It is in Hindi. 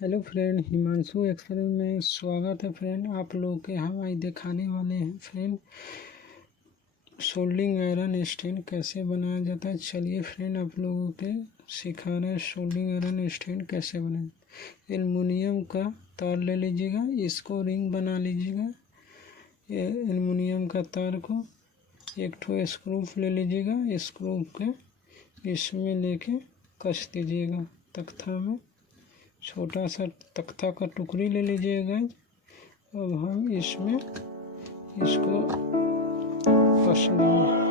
हेलो फ्रेंड, हिमांशु एक्सपेरिमेंट में स्वागत है। फ्रेंड, आप लोगों के हम आज दिखाने वाले हैं फ्रेंड सोल्डरिंग आयरन स्टैंड कैसे बनाया जाता है। चलिए फ्रेंड, आप लोगों के सिखा रहे हैं सोल्डरिंग आयरन स्टैंड कैसे बनाए। एल्युमिनियम का तार ले लीजिएगा, इसको रिंग बना लीजिएगा। एल्युमिनियम का तार को एक ठो स्क्रू ले लीजिएगा, स्क्रू के इसमें लेके कस दीजिएगा तख्ता में। छोटा सा तख्ता का टुकड़ी ले लीजिएगा। अब हम इसमें इसको कस लेंगे।